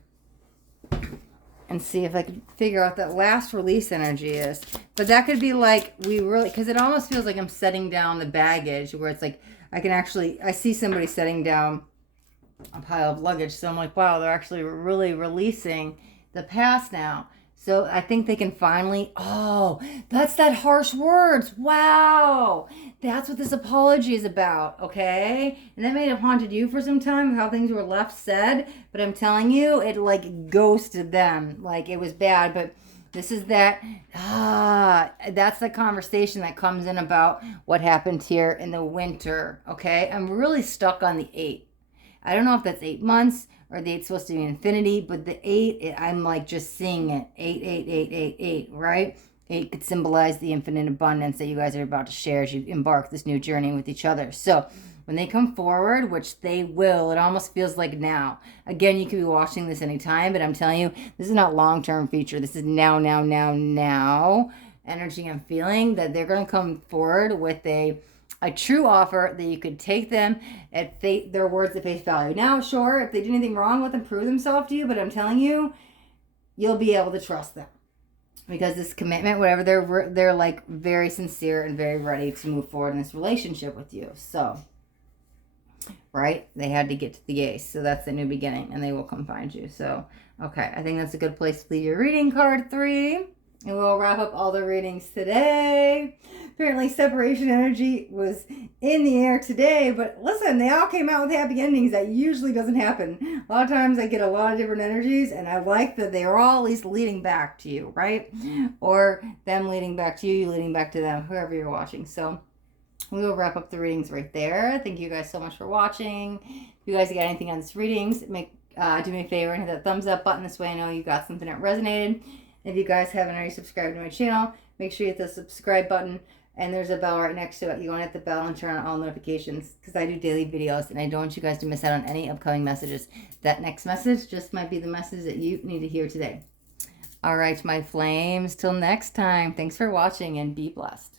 and see if I can figure out that last release energy is. But that could be like, because it almost feels like I'm setting down the baggage, where it's like I see somebody setting down a pile of luggage. So I'm like, wow, they're actually really releasing the past now. So I think they can finally, that's that harsh words. Wow. That's what this apology is about, okay? And that may have haunted you for some time, how things were left said, but I'm telling you, it like ghosted them. Like, it was bad, but this is that, that's the conversation that comes in about what happened here in the winter, okay? I'm really stuck on the 8. I don't know if that's 8 months or the 8's supposed to be infinity, but the 8, I'm like just seeing it. 8, 8, 8, 8, 8, right? 8 could symbolize the infinite abundance that you guys are about to share as you embark this new journey with each other. So when they come forward, which they will, it almost feels like now. Again, you could be watching this anytime, but I'm telling you, this is not long-term feature. This is now energy I'm feeling, that they're going to come forward with a true offer that you could take them at their words at face value. Now, sure, if they do anything wrong with them, prove themselves to you, but I'm telling you, you'll be able to trust them. Because this commitment, whatever, they're like very sincere and very ready to move forward in this relationship with you. So, right? They had to get to the ace. So that's the new beginning, and they will come find you. So, okay, I think that's a good place to leave your reading, card 3. And we'll wrap up all the readings today. Apparently separation energy was in the air today, but listen, they all came out with happy endings. That usually doesn't happen. A lot of times I get a lot of different energies, and I like that they are all at least leading back to you, right? Or them leading back to you, you leading back to them, whoever you're watching. So we will wrap up the readings right there. Thank you guys so much for watching. If you guys got anything on this readings, do me a favor and hit that thumbs up button. This way I know you got something that resonated. If you guys haven't already subscribed to my channel, make sure you hit the subscribe button And there's a bell right next to it. You want to hit the bell and turn on all notifications because I do daily videos and I don't want you guys to miss out on any upcoming messages. That next message just might be the message that you need to hear today. All right, my flames, till next time. Thanks for watching and be blessed.